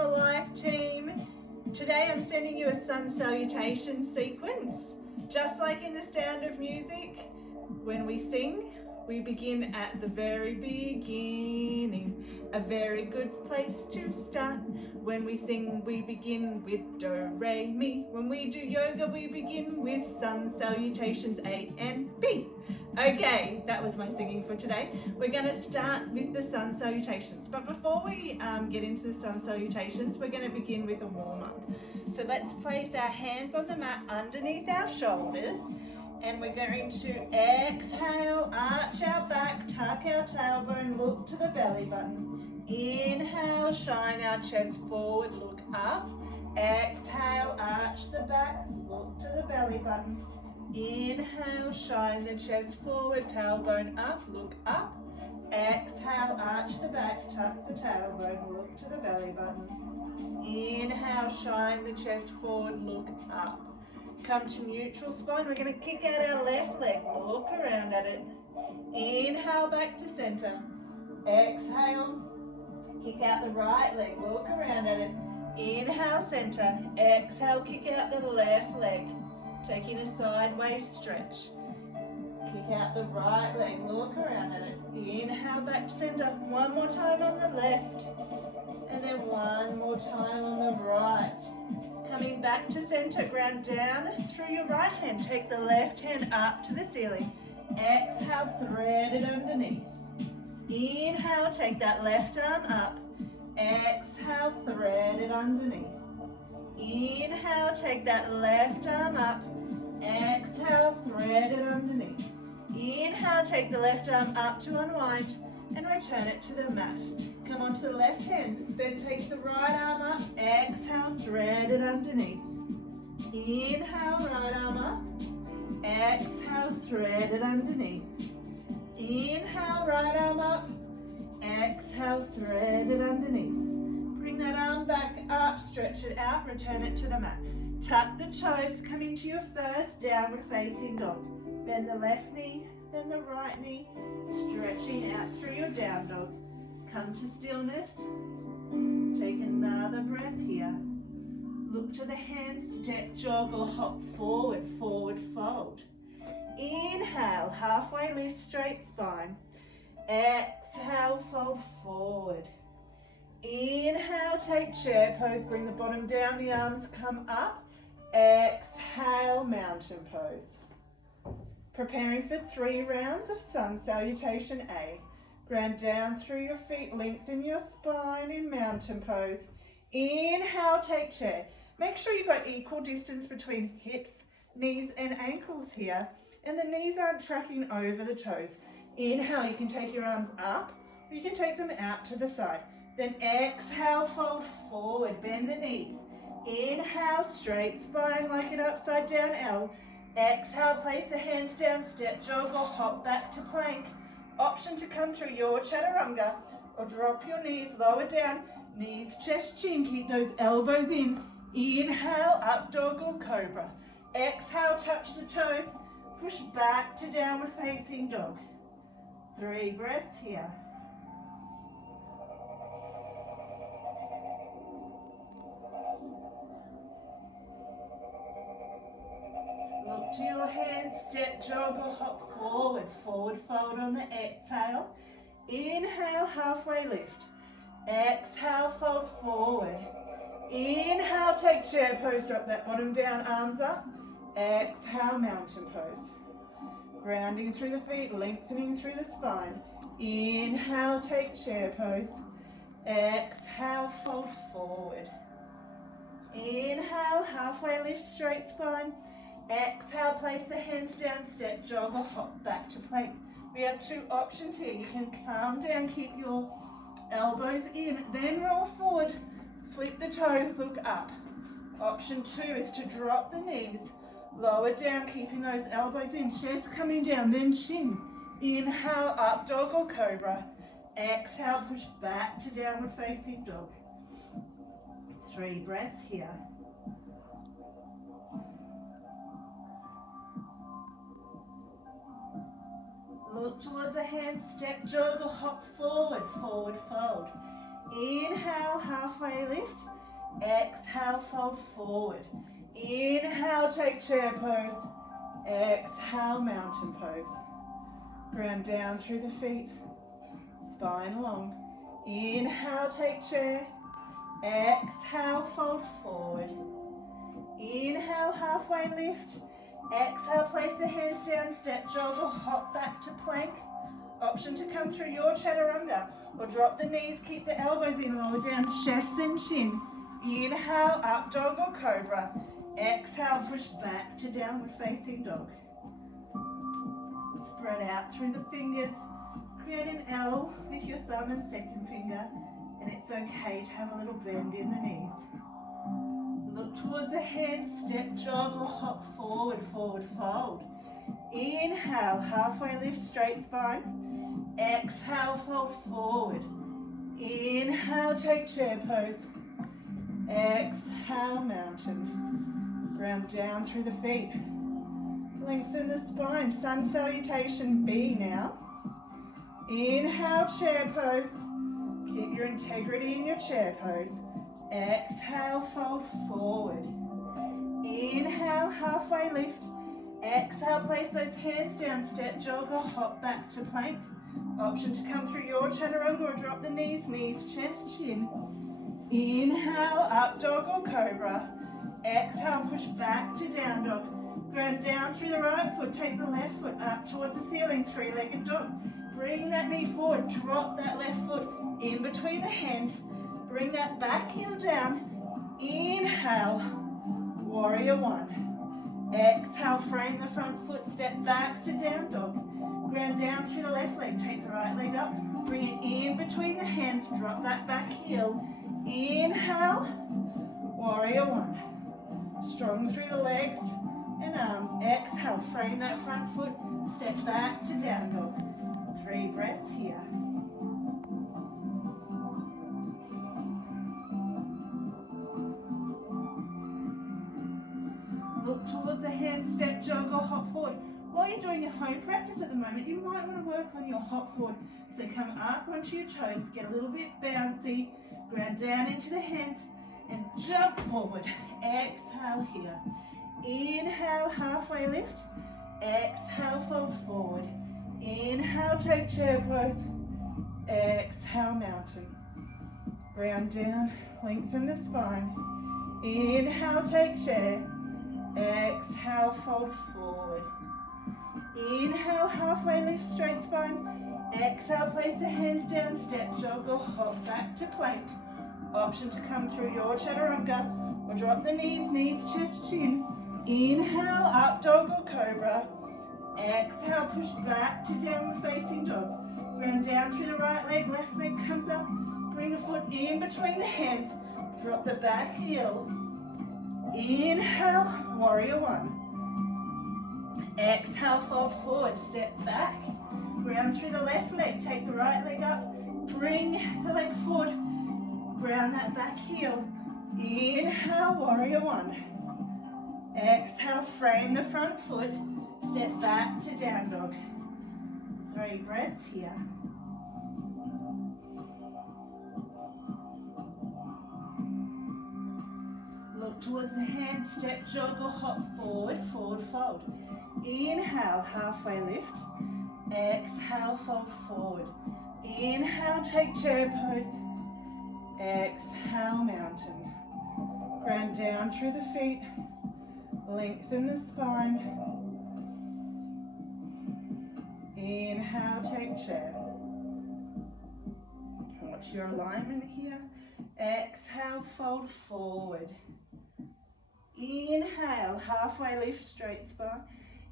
for Life team. Today I'm sending you a sun salutation sequence. Just like in The Sound of Music, when we sing, we begin at the very beginning. A very good place to start. When we sing, we begin with do, re, mi. When we do yoga, we begin with sun salutations A and B. Okay, that was my singing for today. We're going to start with the sun salutations. But before we get into the sun salutations, we're going to begin with a warm-up. So let's place our hands on the mat underneath our shoulders. And we're going to exhale, arch our back, tuck our tailbone, look to the belly button. Inhale, shine our chest forward, look up. Exhale, arch the back, look to the belly button. Inhale, shine the chest forward, tailbone up, look up. Exhale, arch the back, tuck the tailbone, look to the belly button. Inhale, shine the chest forward, look up. Come to neutral spine. We're going to kick out our left leg, look around at it. Inhale, back to center. Exhale, kick out the right leg, look around at it. Inhale, center. Exhale, kick out the left leg. Taking a sideways stretch. Kick out the right leg, look around at it. Inhale, back to center. One more time on the left. And then one more time on the right. Coming back to center, ground down through your right hand. Take the left hand up to the ceiling. Exhale, thread it underneath. Inhale, take that left arm up. Exhale, thread it underneath. Inhale, take that left arm up. Exhale, thread it underneath. Inhale, take the left arm up to unwind and return it to the mat. Come onto the left hand, then take the right arm up. Exhale, thread it underneath. Inhale, right arm up. Exhale, thread it underneath. Inhale, right arm up. Exhale, thread it underneath. Bring that arm back up, stretch it out, return it to the mat. Tuck the toes, come into your first downward facing dog. Bend the left knee, then the right knee, stretching out through your down dog. Come to stillness. Take another breath here. Look to the hands, step, jog or hop forward, forward fold. Inhale, halfway lift, straight spine. Exhale, fold forward. Inhale, take chair pose, bring the bottom down, the arms come up. Exhale, mountain pose. Preparing for 3 rounds of sun salutation A. Ground down through your feet, lengthen your spine in mountain pose. Inhale, take chair. Make sure you've got equal distance between hips, knees and ankles here, and the knees aren't tracking over the toes. Inhale, you can take your arms up, or you can take them out to the side. Then exhale, fold forward, bend the knees. Inhale, straight spine like an upside down L. Exhale, place the hands down, step, jog or hop back to plank. Option to come through your chaturanga or drop your knees lower down. Knees, chest, chin, keep those elbows in. Inhale, up dog or cobra. Exhale, touch the toes, push back to downward facing dog. 3 breaths here. Look to your hands, step, jog or hop forward, forward fold on the exhale. Inhale, halfway lift. Exhale, fold forward. Inhale, take chair pose, drop that bottom down, arms up. Exhale, mountain pose. Grounding through the feet, lengthening through the spine. Inhale, take chair pose. Exhale, fold forward. Inhale, halfway lift, straight spine. Exhale, place the hands down, step, jog or hop back to plank. We have 2 options here. You can calm down, keep your elbows in, then roll forward, flip the toes, look up. Option 2 is to drop the knees, lower down, keeping those elbows in, chest coming down, then chin. Inhale, up dog or cobra. Exhale, push back to downward facing dog. 3 breaths here. Look towards the hands, step, jog or hop forward, forward fold. Inhale, halfway lift. Exhale, fold forward. Inhale, take chair pose. Exhale, mountain pose. Ground down through the feet. Spine long. Inhale, take chair. Exhale, fold forward. Inhale, halfway lift. Exhale, place the hands down, step, jog or hop back to plank. Option to come through your chaturanga or drop the knees, keep the elbows in, lower down, chest and chin. Inhale, up dog or cobra. Exhale, push back to downward facing dog. Spread out through the fingers. Create an L with your thumb and second finger, and it's okay to have a little bend in the knees. Look towards the hands, step, jog or hop forward, forward fold. Inhale, halfway lift, straight spine. Exhale, fold forward. Inhale, take chair pose. Exhale, mountain. Ground down through the feet. Lengthen the spine, sun salutation B now. Inhale, chair pose. Keep your integrity in your chair pose. Exhale, fold forward. Inhale, halfway lift. Exhale, place those hands down, step, jog or hop back to plank. Option to come through your chaturanga or drop the knees, chest, chin. Inhale, up dog or cobra. Exhale, push back to down dog. Ground down through the right foot, take the left foot up towards the ceiling, three-legged dog. Bring that knee forward, drop that left foot in between the hands. Bring that back heel down. Inhale, warrior one. Exhale, frame the front foot, step back to down dog. Ground down through the left leg, take the right leg up. Bring it in between the hands, drop that back heel. Inhale, warrior one. Strong through the legs and arms. Exhale, frame that front foot, step back to down dog. 3 breaths here. Look towards the hand, step, jog or hop forward. While you're doing your home practice at the moment, you might want to work on your hop forward. So come up onto your toes, get a little bit bouncy, ground down into the hands and jump forward. Exhale here. Inhale, halfway lift. Exhale, fold forward. Inhale, take chair pose. Exhale, mountain. Ground down, lengthen the spine. Inhale, take chair. Exhale, fold forward. Inhale, halfway lift, straight spine. Exhale, place the hands down, step, jog or hop back to plank. Option to come through your chaturanga or drop the knees, chest, chin. Inhale, up dog or cobra. Exhale, push back to downward facing dog. Ground down through the right leg, left leg comes up. Bring the foot in between the hands. Drop the back heel. Inhale, warrior one. Exhale, fold forward, step back. Ground through the left leg, take the right leg up. Bring the leg forward. Ground that back heel. Inhale, warrior one. Exhale, frame the front foot. Step back to down dog. 3 breaths here. Look towards the hand, step, jog or hop forward, forward fold. Inhale, halfway lift. Exhale, fold forward. Inhale, take chair pose. Exhale, mountain. Ground down through the feet. Lengthen the spine. Inhale, take chair. Watch your alignment here. Exhale, fold forward. Inhale, halfway lift, straight spine.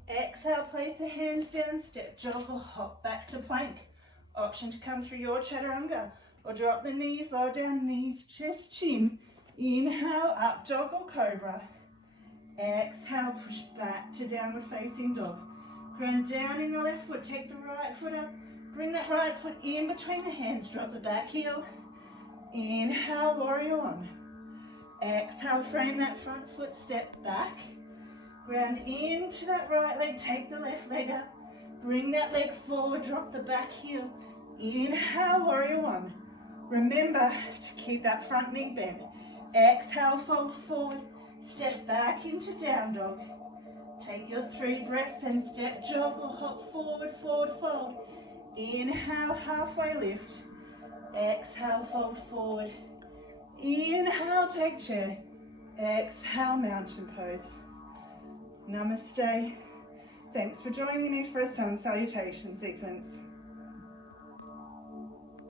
Exhale, place the hands down, step, jog or hop back to plank. Option to come through your chaturanga or drop the knees, lower down, knees, chest, chin. Inhale, up dog or cobra. Exhale, push back to downward facing dog. Ground down in the left foot, take the right foot up. Bring that right foot in between the hands, drop the back heel. Inhale, warrior one. Exhale, frame that front foot, step back. Ground into that right leg, take the left leg up. Bring that leg forward, drop the back heel. Inhale, warrior one. Remember to keep that front knee bent. Exhale, fold forward, step back into down dog. Take your 3 breaths and step, jog or hop forward, forward, fold. Inhale, halfway lift. Exhale, fold forward. Inhale, take chair. Exhale, mountain pose. Namaste. Thanks for joining me for a sun salutation sequence.